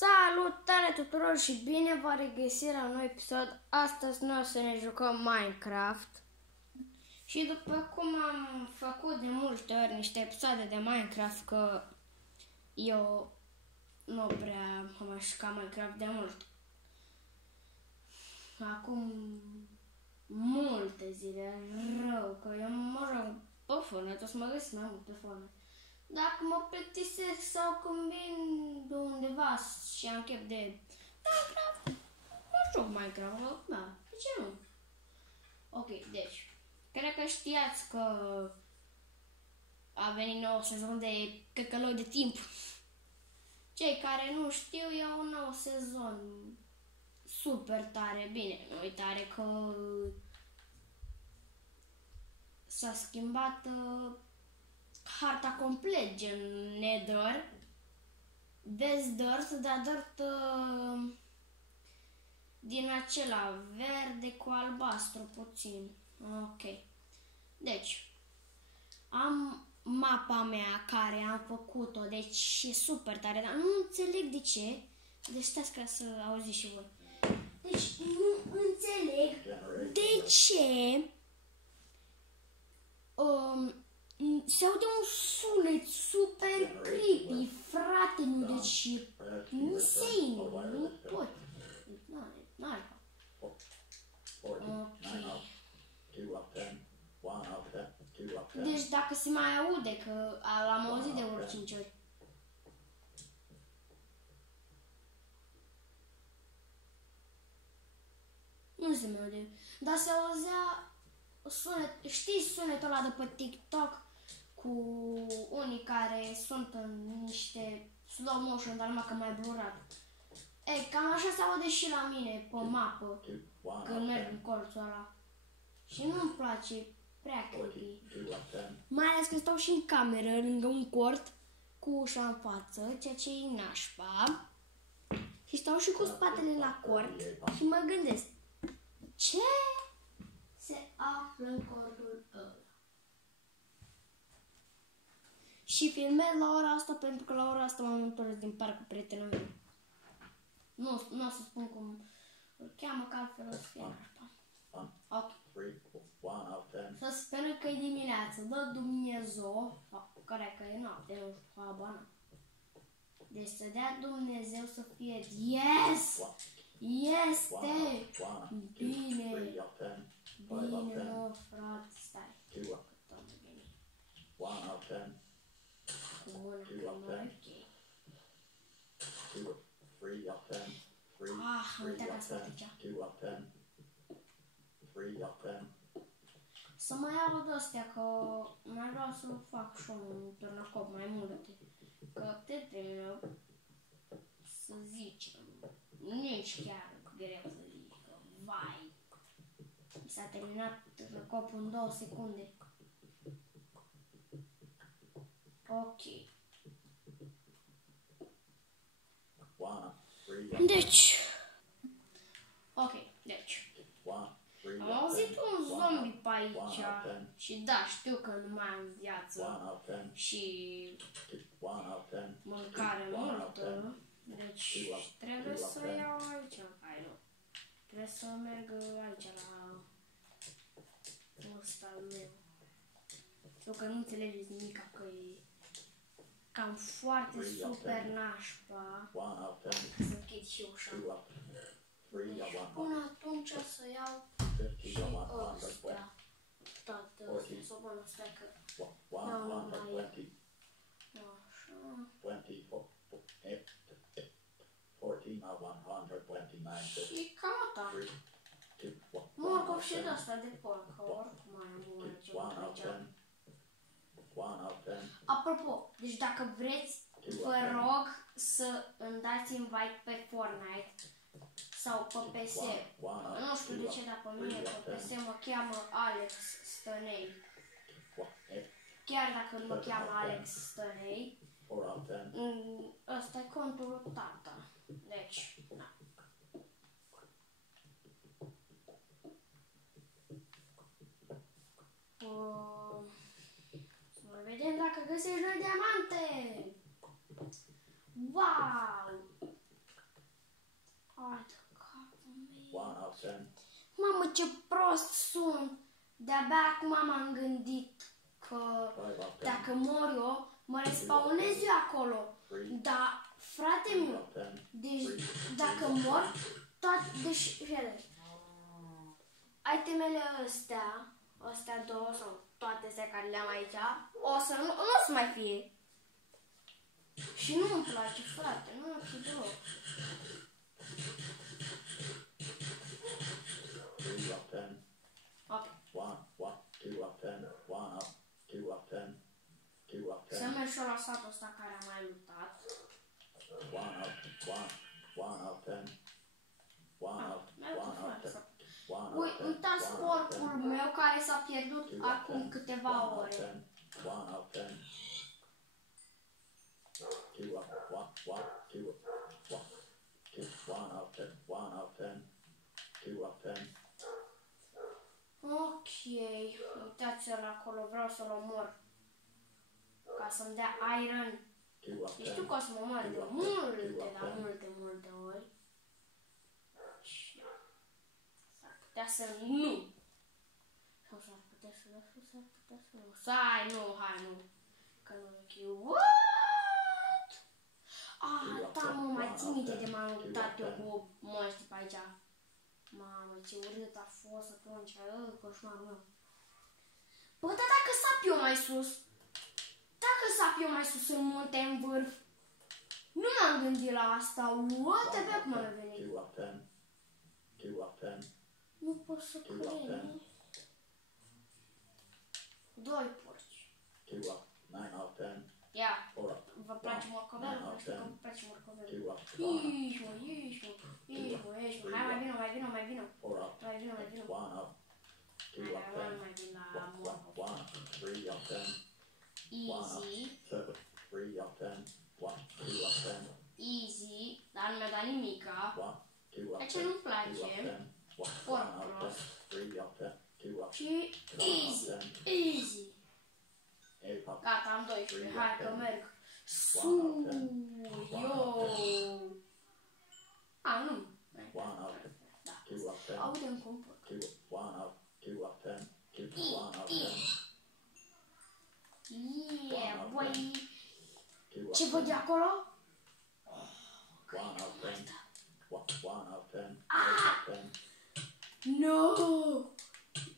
Salutare tuturor și bine v-am regăsit la un nou episod. Astăzi noi o să ne jucăm Minecraft. Și după cum am făcut de multe ori niște episoade de Minecraft, că eu nu prea am jucat Minecraft de mult. Acum multe zile, rău, că eu mă rog pe fonă, o să mă găsesc mai mult pe fonă. Dacă mă plictisesc sau când vin de undeva și am chef de Minecraft, mă joc Minecraft, da, de ce nu? Ok, deci, cred că știați că a venit nou sezon de căcăloi de timp. Cei care nu știu, e un nou sezon super tare, bine, nu e tare că s-a schimbat harta complet, gen Nether, vezi Dirt, dar Dirt din acela verde cu albastru puțin. Ok. Deci, am mapa mea care am făcut-o, deci e super tare, dar nu înțeleg de ce. Deci stați ca să auziți și voi. Deci nu înțeleg de ce se aude un sunet super creepy, frate, nu, deci insane, nu pot. N-are. Ok. Deci dacă se mai aude, că l-am auzit de ori 5 ori. Nu se mai aude, dar se auzea sunet, știți sunetul ăla de pe TikTok cu unii care sunt în niște slow motion, dar numai că mai blurat. Ei, cam așa se aude și la mine pe mapă când merg în colțul ăla. Și nu-mi place, prea creepy. Mai ales că stau și în cameră, lângă un cort, cu ușa în față, ceea ce e nașpa. Și stau și cu spatele la cort și mă gândesc, ce se află în cortul ăla? Și filmez la ora asta pentru că la ora asta m-am întors din parc cu prietenul meu. Nu o să spun cum îl cheamă, că altfel o să fie nașpa. Ok. Să sperăm că e dimineață, dă Dumnezeu, care că e noapte, nu știu, habar. Deci să dea Dumnezeu să fie, yes! Este! Bine! Bine, mă, frate, stai. Cât am venit. Cu mâna, cu mâna, ok. Ah, am uitat că asta aici. Să mai aud astea, că mai vreau să fac și un turnacop mai multe. Că prietenul meu, să zicem, nici chiar greu să zic, că vai, mi s-a terminat turnacopul în 2 secunde. Ok. Deci, am auzit un zombie pe aici și da, știu că nu mai am viață și mâncare multă, deci trebuie să iau aici, hai nu, trebuie să merg aici la ăsta al meu. Știu că nu înțelegeți nimica, că e cam foarte super nașpa să închid și ușa. Deci până atunci să iau și ăsta. Toate astea, să o bănă, stai că n-am mai... Așa. Și cam atât. Morcov și de-asta de porc, că oricum mai am bună ceva aici. Apropo, deci dacă vreți, vă rog să îmi dați invite pe Fortnite sau pe PS. Nu știu de ce, dar pe mine pe PS mă cheamă Alex Stănei. Chiar dacă nu mă cheamă Alex Stănei, ăsta e contul lui tata. Deci, da. Să vedem dacă găsești noi diamante! Wow! Mamă, ce prost sun! De-abia acum m-am gândit că dacă mor eu, mă respawnez eu acolo. Dar, frate meu, deci dacă mor, deci, itemele astea două sau toate astea care le-am aici, o să nu o să mai fie. Și nu-mi place, frate, nu-mi place deloc. 3 up 10. Ok. 1, 2 up 10. 1 up, 2 up 10. 2 up 10. Să merg și eu la satul ăsta care am mai luptat. 1 up, 1 up 10. 1 up, 1 up 10. Uitați porcul meu care s-a pierdut acum câteva ore. 1 up 10. 2 up, 2 up, 1 up 10. 1 up 10. 2 up 10. Ok, uitați-l acolo, vreau să-l omor. Ca să-mi dea iron. Și știu că o să mă omoare de multe ori. Și s-ar putea să nu. Sau s-ar putea să nu. Hai nu. Că nu e ok. What? Da, mă, mai țin minte de m-am luptat eu cu monștri pe aici. Mamă, ce urât a fost atunci, coșmarul meu. Bă, dar dacă sap eu mai sus? Dacă sap eu mai sus în munte, în vârf? Nu m-am gândit la asta, what? Abia cum am venit? 2 up 10. 2 up 10. Nu pot să cred. 2 porci. 2 up, 9 up 10. Ia, 4 up, vă place morcovelul? Nu știu că vă place morcovelul. Ieși mă. Hai, mai vină. 4 up, Mai vină. 1 up, 2 up 10. Mai vin la morcov. 1, 3 up 10. Easy. 7, 3 up 10. 1, 2 up 10. Easy, dar nu mi-a dat nimica. 1, 2 up 10. Ce nu-mi place. 1 up 10. 3 up 10. 2 up 10. Și easy. Gata, am 12. Hai că merg. Nu. 1 up, 2 up 10. Aude-mi cum pot. 1 up, 2 up 10. 1 up 10. Yeah, boy. 2 up Ce văd de acolo? 1 up 10. 1 up 10. 10. No!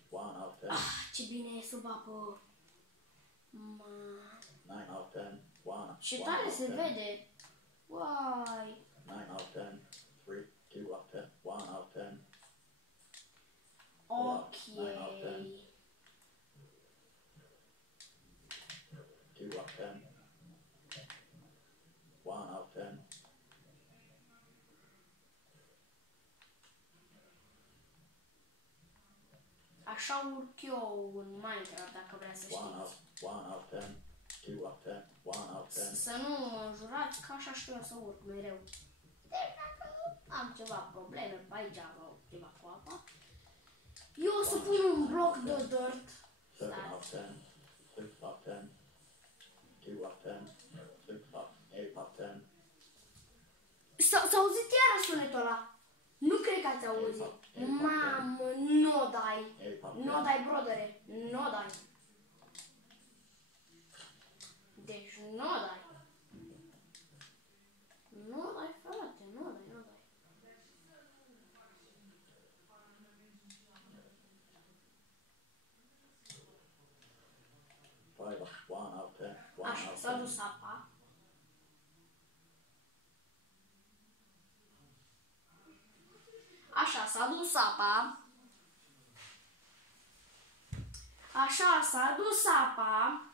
1 up 10. Ce bine e sub apă. 9 up 10. 1. Și tare se vede. Uai. 9 up 10. 3, 2 up 10. 1 up 10. Ok. 2 up 10. 1 up 10. Așa urc eu în Minecraft, dacă vrea să 1 up, știți. 1 up 10. 2 up 10. 1 up 10. Să nu mă înjurați, că așa știu eu să urc mereu. Deci dacă am ceva probleme pe aici sau ceva cu apa, eu o să pun un bloc de dirt. 7 up 10. 6 up 10. 2 up 10. 6 up, 8 up 10. S-a auzit iară sunetul ăla? Nu cred că ați auzit. Mamă, nu dai. Nu dai, brodere. Nu dai. Deci nu dai. Nu dai, frate. Nu dai. 5 up, 1 up 10. 1 Așa, up s-a 10. dus apa. Așa, s-a dus apa. Așa, s-a dus apa.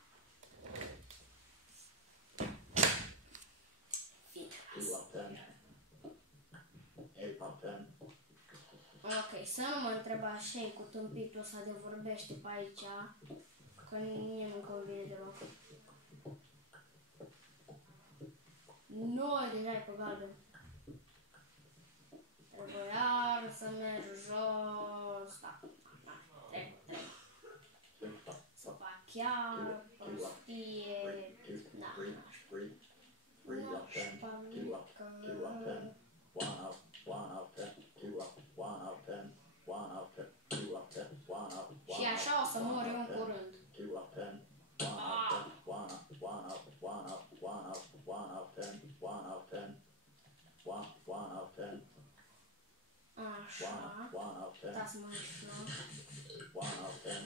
2 up 10. 8 up 10. Ok, să nu mă întreb așa cu tâmpitul ăsta de vorbește pe aici, că mie nu-mi convine deloc. Nu, deja e pe galben. Trebuie iar să merg jos. Da, trebuie. Să fac chiar prostie. Da, 3 up 10. 2 up 10. 1 up, 1 up 10. 2 up, 1 up 10. să mor eu în curând. 2 of 10, 1 out 10, 1 out, 1 out, 1 out, 1 out, 10, 1 out 10, 1 out 10, Așa. 1 out 10, Dați mă așa. 1 out 10.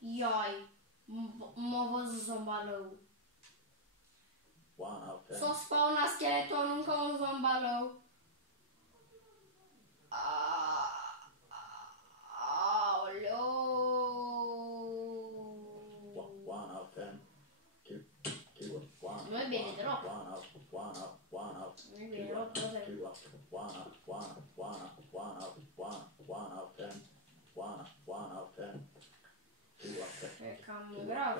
Ioi, m-a văzut zombalău. 1 out 10. S-o spauna scheletonul încă un zombalău. Aoleu. 1 out 10. 2 1. Nu e bine deloc. 1 out, 1 out, 1 out. Nu e bine deloc, 2 out, 1 out, 1 out, 1 out, 1 out, 1 out 10, 1 out 10. 2 out 10. E cam grav.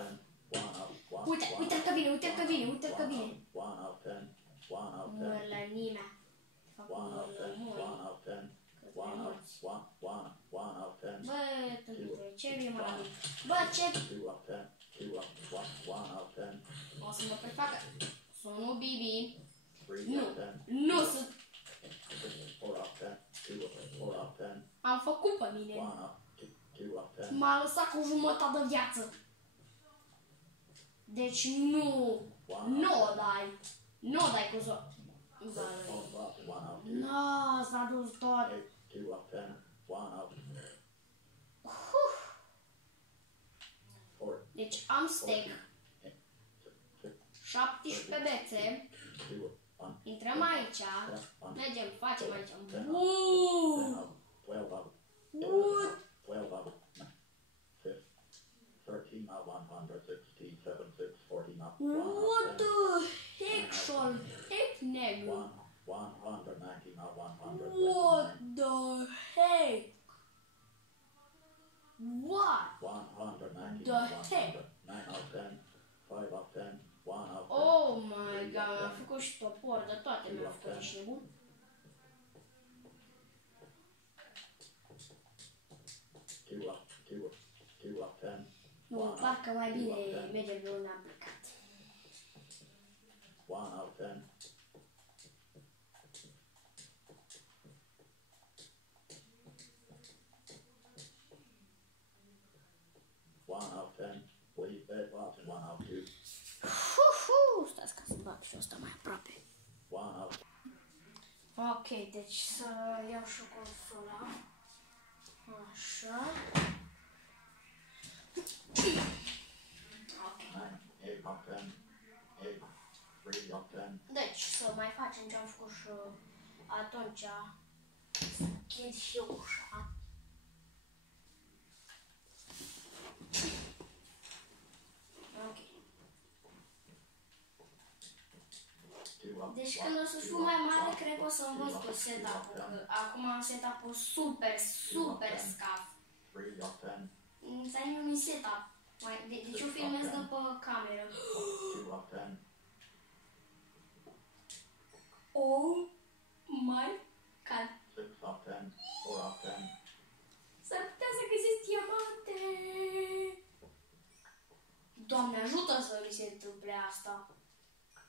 1 out, 1 Uite, uite că vine, uite că vine, uite că vine. 1 out 10, 1 out 10. Mor la nimea. De fapt, 1 mor out la 10, 1 mori. out 10, Că 1 te out, morți. 1 out 10. Bă, tâmpite, ce vii mă la mine? Bă, ce? 2 out 10, 2 out, 1 out 10. O să mă prefacă. Sunt Bibi. 3 Nu, out 10, nu sunt. 4 out 10, 2 out 10. Am făcut pe mine. 1 out, 2 out 10. M-a lăsat cu jumătate de viață. Deci nu. Nu o dai. Nu o dai cu zo... 1 out 2. Nu, s-a dus tot. 2 out 10, 1 out. Deci am steak. 17 bețe. Intrăm aici. Mergem, facem aici. Uuuu! 12 out. 12 out. 13 out 167, 640 out. What the heck, Sean? Heck, negru. 119 out 100. What the heck? What? 119 The out 100. heck? 9 out 10, 5 out 10, 1 out 10. Oh my god, mi-a făcut și topor, de toate mi-a făcut, ești nebun? Two up 10. Nu, parcă mai bine mergem de un aplicat. 1 out 10. One out 10. Please bed box and 1 out 2. Stați ca să bag și ăsta mai aproape. 1 out. Ok, deci să iau și consola. Așa. Ok. 9, 8 out 10. 8, 3 out 10. Deci, să mai facem ce am făcut și atunci. Să închid și ușa. Ok. Deci când o să fiu mai mare, cred că o să învăț cu setup-ul, că acum am setup-ul super scaf. 3 out 10. Stai nu setup. Deci eu filmez de pe cameră. 2 out 10. Oh my god. 6 out 10. 4 out 10. S-ar putea să găsesc diamante. Doamne, ajută să mi se întâmple asta.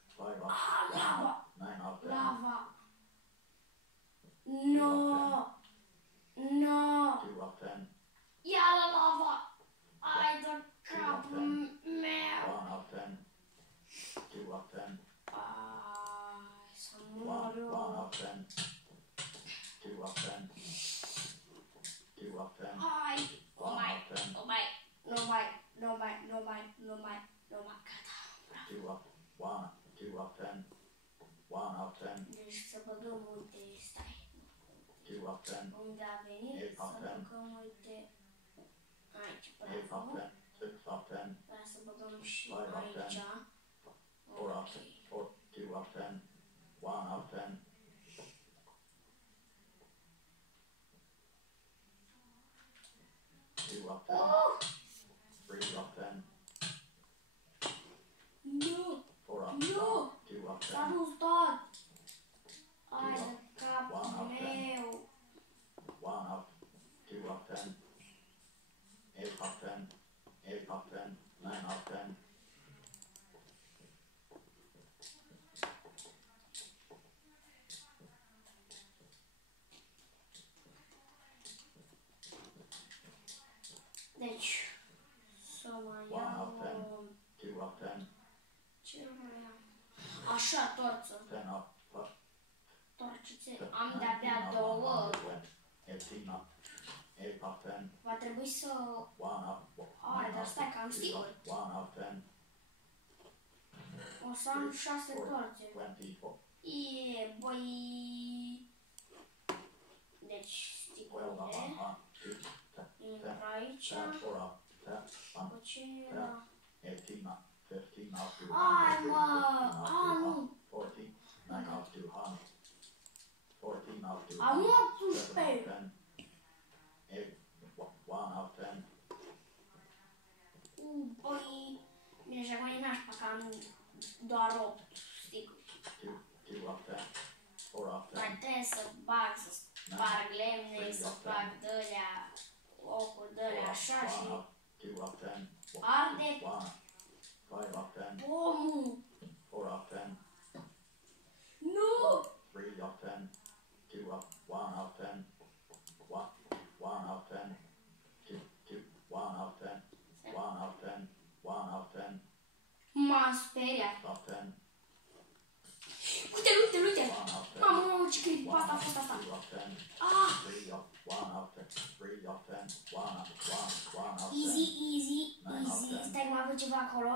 5 out 10. Lava. 9 out 10. Lava. No. No. 2 out 10. Ia la lava. Ai de capul meu. 1 out 10. 2 out 10. Ai, să 1 mor eu. out 10. 2 out 10. 2 out 10. Hai. Nu 1 mai. out 10. Nu mai. Nu mai. Nu mai. Nu mai. Nu mai. Nu mai. Gata. 2 out 1. 2 out 10. 1 out 10. Deci să băgăm, uite, stai. 2 out 10. Unde a venit, să băgăm, uite, aici, 8 out bravo. 10. 6 out 10. Vreau să băgăm și 5 out 10. aici. 4 out Ok. 10. 2 out 10. 1 out 10. 2 out 10. Oh! 3 out 10. Nu! 4 out Nu! 10. 2 out 10. S-a dus tot! Ai de capul meu! 1 out. 2 out 10. 8 out 10. 8 out 10. 9 out 10. 10. Ce rămâne? Așa, torță. 10 up. Torcițe. Am de-abia 2. 18 up. 8 up 10. Va trebui să... 1 up. Ai, dar stai că am sticuri. 1 up 10. O să am 6 torțe. 24. Băi... Deci, 12 sticurile. up. 2. Intră aici. 4 up. 10. Cu ce era? 18 up. 15 up. Ai, mă! A, nu! 14. 9 up 200. 14 up 200. Am 18! 1 up 10. Băi... Bine, și acum e nașpa că am doar 8 sticuri. 2 up 10. 4 up 10. Mai trebuie să bag, să sparg lemne, să fac dălea, ocuri dălea așa și... 2 up 10. Arde 5 up 10. pomul! 4 up 10. Nu! 3 up 10. 2 up. 1 up 10. 1 up 10. 2 1 up 10. 1 up 10. 1 up 10. M-am speriat. Up 10. Uite-l, uite-l, uite-l! 1 up 10. Mamă, mamă, ce clip, asta a fost asta. 2 up 10. Ah! 3 up. 1 up 10. 3 up 10. 1 up. 1 up 10. Easy, easy, easy. Stai că mai văd ceva acolo.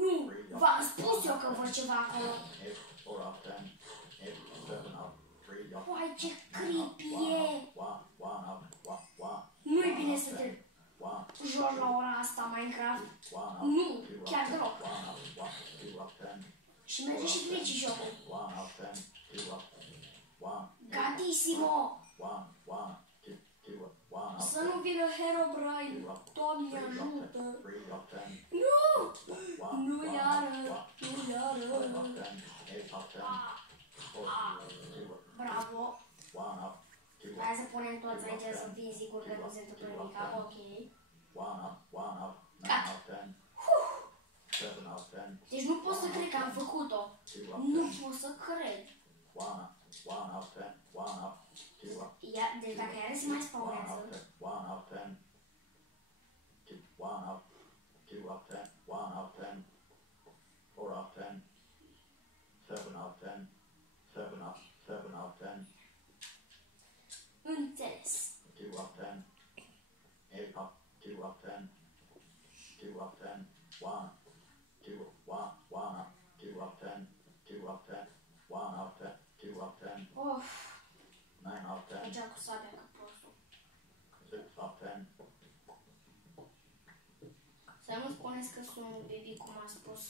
Nu! V-am spus eu că văd ceva acolo. 4 up 10. 7 up. 3 up. Uai, ce creepy e! 1 up. 1. Nu-i bine să te joci la ora asta Minecraft. Nu, chiar deloc. Și merge și pleci jocul. Gatissimo! Să nu vină Herobrine. Doamne ajută! Nu! Nu iară! Nu iară! Bravo! Hai să punem toți aici să fim siguri că nu se întâmplă nimic. Ok. Gata. Deci nu pot să cred că am făcut-o. Nu pot să cred. Ia, deci dacă ea se mai spawnează. 1 up 10. 1 up. 2 up 10. 1 up 10. 4 up 10. 7 up 10. 7 up. 7 up 10. Înțeles. 2 up 10. 8 up. 2 up 10. 2 up 10. 1. 2 1 1 up. 2 up 10. 2 up 10. 1 up 10. 2 up 10. Of. 9 up 10. Mergeam cu sabia ca prostul. 6 up 10. Să nu spuneți că sunt un baby, cum a spus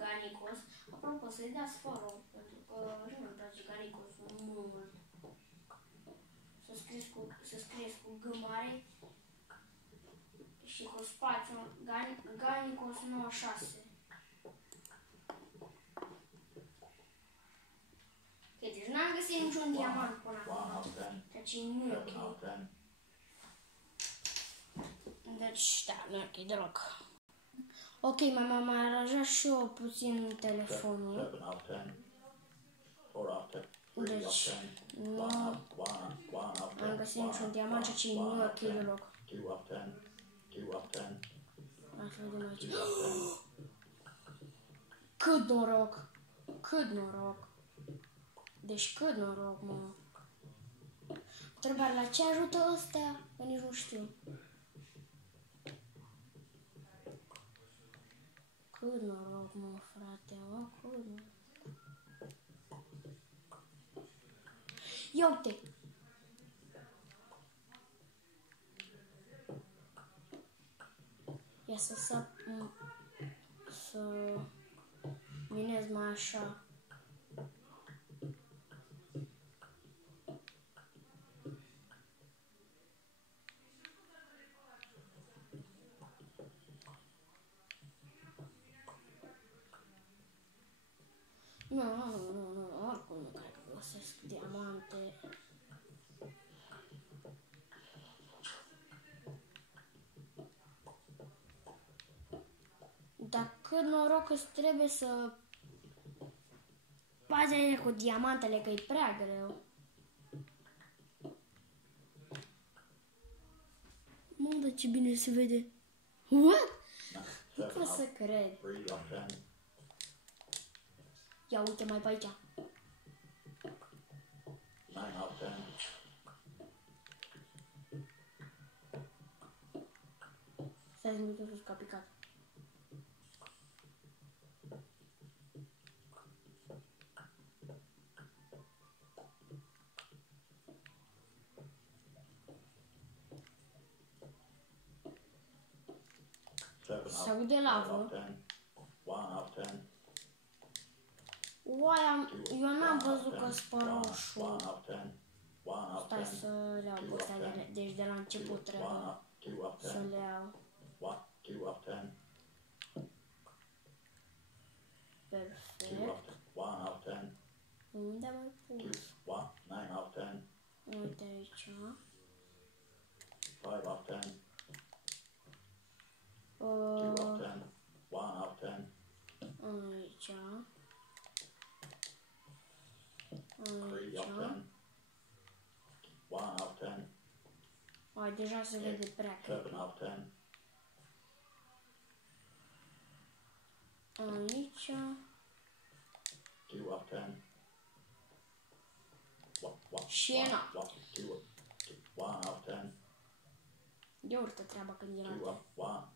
Ganicos. Apropo, să-i dați follow, pentru că nu îmi place Ganicos mult. Să scrieți cu G mare și cu spațiu Ganicos 96. Ok, deci n-am găsit niciun diamant până 1 acum. up 10. Deci nu e 7 ok. up 10. Deci, da, nu e ok deloc. Ok, m-am aranjat și eu puțin telefonul. 7 up 10. 4 up 10. 3 up Deci, 10. nu 1 up 10. am găsit niciun diamant, ceea ce nu e ok deloc. 2 up 10. 2 up 10. Hai să vedem aici. Cât noroc! Cât noroc! Deci cât noroc, mă! Întrebare, la ce ajută ăstea? Că nici nu știu. Cât noroc, mă, frate, mă, cât noroc. Ia uite! Ia să minez mai așa. Nu, oricum nu cred că găsesc diamante. Dar cât noroc îți trebuie să bazi aia cu diamantele, că e prea greu. Mă, dar ce bine se vede. What? Nu pot să cred. 3 of 10, Ia uite mai pe aici. 9 of 10, Stai să-mi uite sus că a picat. 7 Se aude lavă. 1 of 10, Oaia, eu n-am văzut că spă roșu. 1 of 10, 1 of Stai 10, să le iau pe astea deci de la început trebuie 2 of 10, să le iau. 2 of 10, 2 Perfect. of 10, 1 of 10, Unde am mai 2, pus? 1, 9 of 10, Uite aici. 5 of 10, 2 of 10, 1 of 10, Aici. 3 of 10, 1 of 10, Ai, deja se vede prea, cred. 7 of 10, Aici. 2 of 10, Și e na. 1 of 10, E urcă treaba când era. 2 of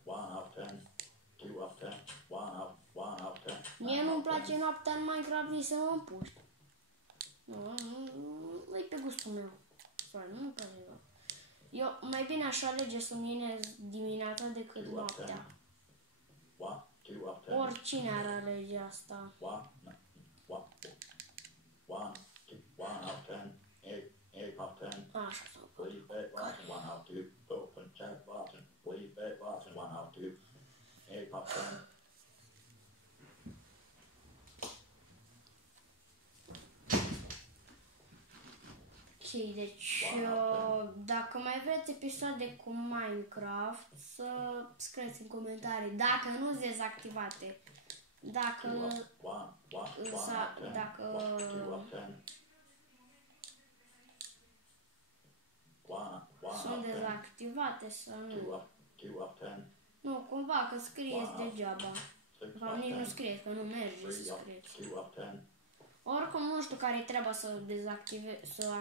1 of 10, 2 of 10, 1 of 10. Mie nu-mi place noaptea în Minecraft nici să mă împuști. Nu-i pe gustul meu. Sorry, nu-mi place. Eu mai bine aș alege să minez dimineața decât noaptea. 2 of 10. Oricine ar alege asta. 1 of 10, 8 of 10. Așa sau. Please bet button 1 of 2. Open chat button. Please bet button 1 of 2. 8 of 10. Ok, deci dacă mai vreți episoade cu Minecraft, să scrieți în comentarii. Dacă nu sunt dezactivate. Dacă sunt dezactivate sau nu. Nu, cumva că scrieți degeaba. Sau nici nu scrieți, că nu merge să scrieți. Oricum nu știu care-i treaba să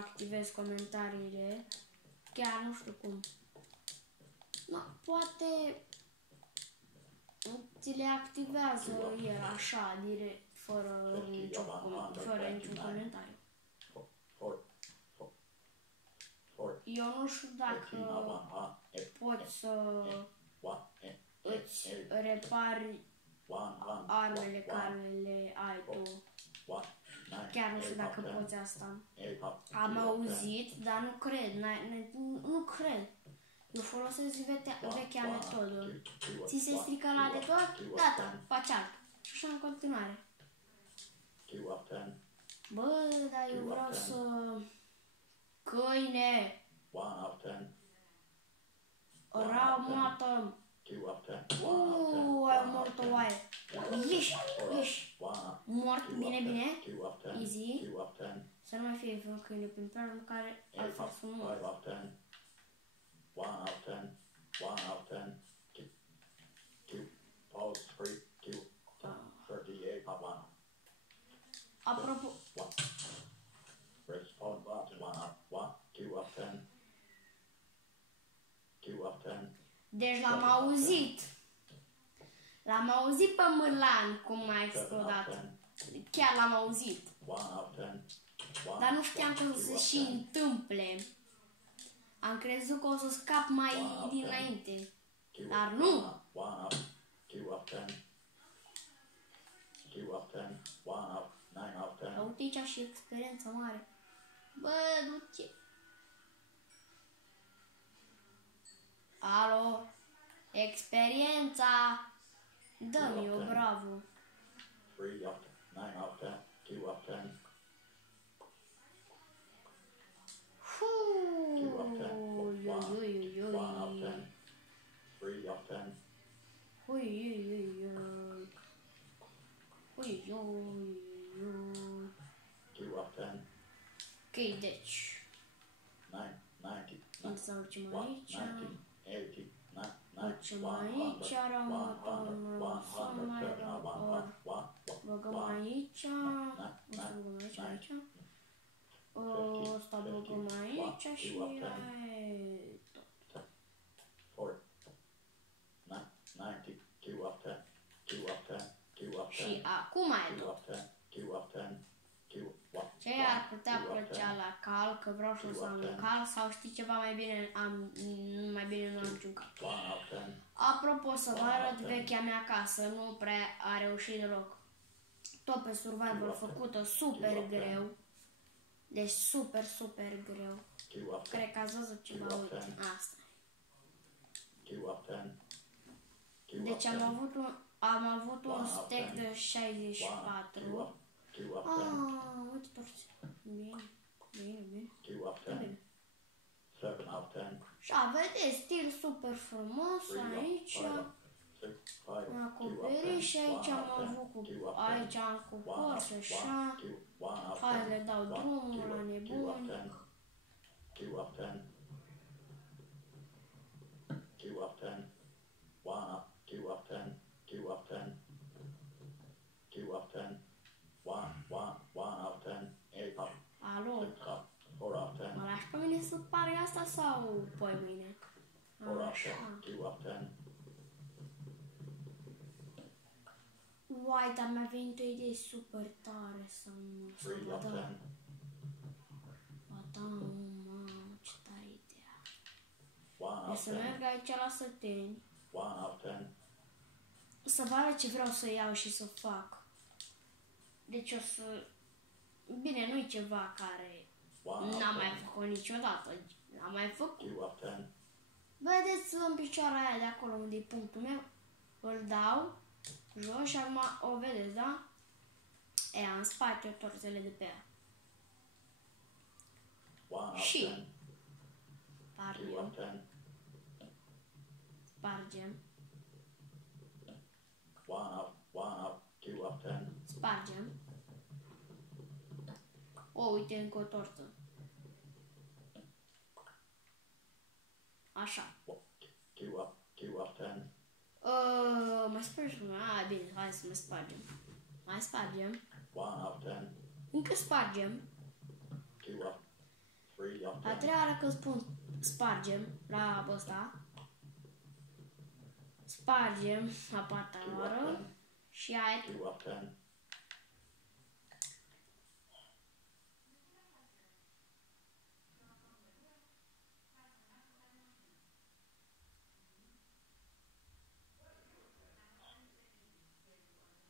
activez comentariile. Chiar nu știu cum. No, poate ți le activează el așa, direct, fără niciun comentariu. Eu nu știu dacă poți să îți repari armele care le ai tu. Chiar nu știu dacă poți asta. Am auzit, dar nu cred. Nu cred. Eu folosesc vechea metodă. Ți se strică la de tot? Gata, faci alt. Și așa în continuare. Bă, dar eu vreau să... Câine! Ramată! Ai mort o oaie. Ieși, ieși. Mort, bine, bine. Easy. Să nu mai fie vreun câine prin prajmă care altfel sunt mort. 1 of 10, 1 of 10, 1 of 10, 2, pause, 3, 2, 38 of 1. Apropo, Respawn button 1 of 1, 2 of 10, 2 of 10. deci l-am auzit. L-am auzit pe Mârlan cum a explodat. Chiar l-am auzit. 1 of 10, Dar nu știam că o să se și întâmple. Am crezut că o să scap mai dinainte. Dar nu! 1 of 2 of 10, 2 of 10, 1 of 9 of 10. Uite aici și experiență mare. Bă, du-te! Alo! Experiența! Dă-mi o, bravo! 3 of 9 of 10, 2 of 10. 2 of 10, 1 of 10, 3 of 10. Two of 10, Ok, deci 9, 90, să urcem 1, aici. 90, 80, 90, Urcem aici, rămătă să mai băgăm aici. O să băgăm aici. Ăsta băgăm aici și și acum e tot. Ce ar putea plăcea la cal, că vreau să am un cal, sau știi ceva mai bine, mai bine nu am niciun cal. Apropo, să vă arăt vechea mea casă, nu prea a reușit deloc. Tot pe survival făcută super greu. Deci super, super greu. Cred că ați văzut ceva, uite, asta. Deci am avut un stack de 64. Uite torți. Bine. Și vedeți, stil super frumos aici. Acoperiș și aici am avut cu porți, așa. Hai, le dau drumul la nebuni. Alo? Mă lași pe mine să pare asta sau poi mâine? Așa. Uai, dar mi-a venit o idee super tare să vă dau. Ba da, mamă, ce tare idea. Deci să merg aici la Săteni. Să vă arăt ce vreau să iau și să fac. Deci o să... Bine, nu-i ceva care n-am mai făcut niciodată. L-am mai făcut. Vedeți în picioarea aia de acolo unde e punctul meu? Îl dau jos și acum o vedeți, da? Am spart eu torzele de pe ea. Și spargem. Spargem. O, uite încă o torță. Așa. Mai spargem? Bine, hai să mai spargem. Mai spargem. Încă spargem. A treia oară când spun spargem la ăsta. Spargem a patra oară. Și aia.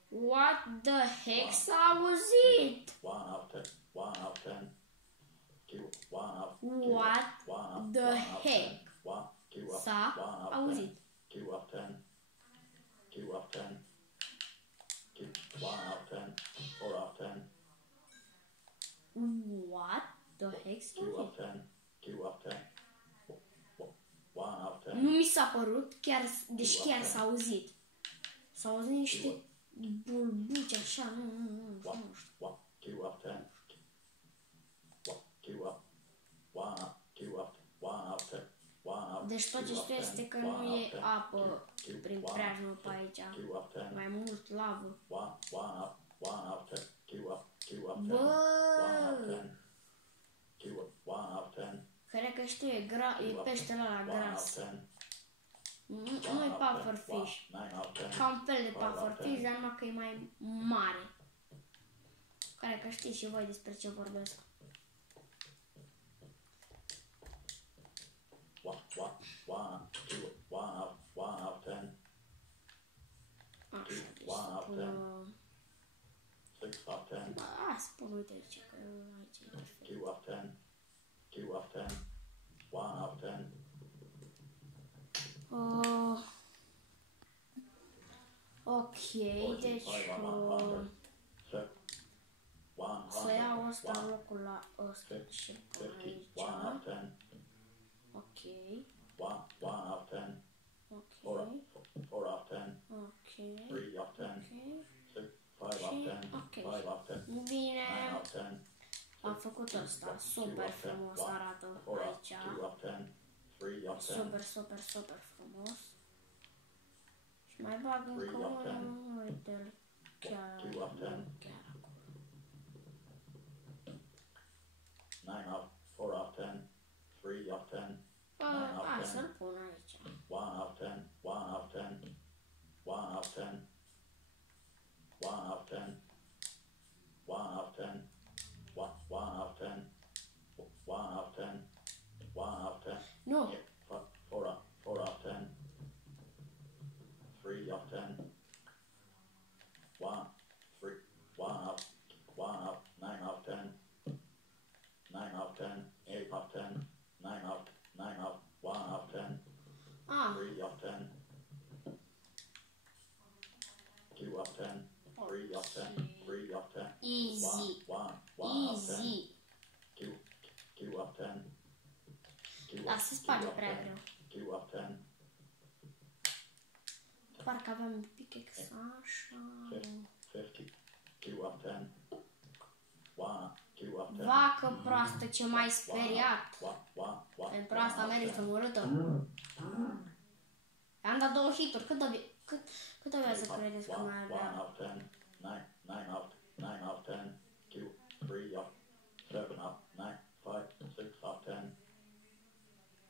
What the heck s-a auzit? What the heck s-a auzit? What the heck s-a auzit? Nu mi s-a părut, deci chiar s-a auzit. S-a auzit niște bulbuci așa, nu știu. Deci tot ce știu este că nu e apă prin preajmă pe aici, mai mult lavă. Bă! Cred că știu, e peștele ăla gras. Nu e pufferfish. Ca un fel de pufferfish, dar numai că e mai mare. Cred că știți și voi despre ce vorbesc. Spun, uite aici, că aici e perfect. Ok, deci să iau ăsta în locul la ăsta și pun aici. Ok. Bine. Am făcut ăsta. Super frumos arată aici. Super frumos. Și mai bag încă unul, uite-l, chiar acolo. 9 off, 4 off 10, 3 off 10, 9 off 10. Hai să-l pun aici. 1 off 10, 1 off 10, 1 off 10, 1 off 10, 1 off 10, 1 off 10, 1 off 10, 1 off 10. Nu. 4 off 10, 3 off 10, 1 off, 9 off 10, 9 off 10, 8 off 10, 9 off, 1 off 10, 3 off 10, 2 off 10, 3 off 10, 3 off 10, Easy. 1 off 10, Easy. 2 off 10, Da, se sparge prea greu. 2 off 10, Parcă aveam un pic așa. 50, 2 off 10, 1, 2 off 10. Vacă proastă, ce m-ai speriat. Pentru asta merită omorâtă. I-am dat 2 hituri. Cât avea să credeți că mai avea? 1 off 10, 9 off 10, 2, 3 off, 7 off, 9, 5, 6 off 10.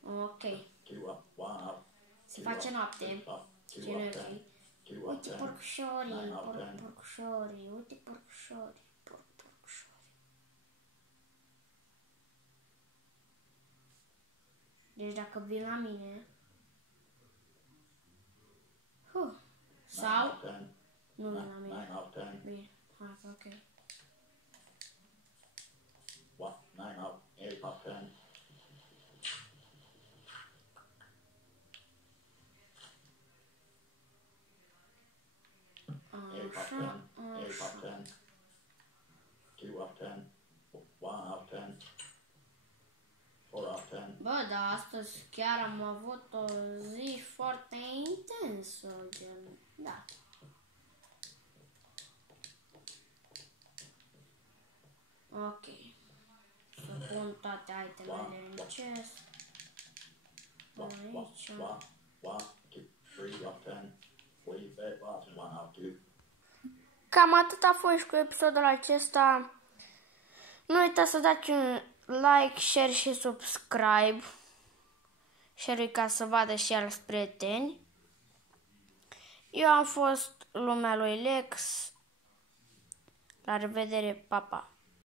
Ok. 2 off, 1 off. Se face noapte. Ce nu e ok. Uite porcușorii, porcușorii, uite porcușorii, porcușorii. Deci dacă vin la mine... Sau... Nu vin la mine. Bine, hai, ok. 9 off, 8 off 10. Așa, 8 off 10, 2 off 10, 1 off 10, 4 off 10. Bă, dar astăzi chiar am avut o zi foarte intensă, gen, da. Ok. Să pun toate itemele în chest. Aici. 1, 2, 3 off 10. We bet lots 1 off 2. Cam atât a fost cu episodul acesta. Nu uitați să dați un like, share și subscribe. Share ca să vadă și alți prieteni. Eu am fost lumea lui Lex. La revedere, pa, pa!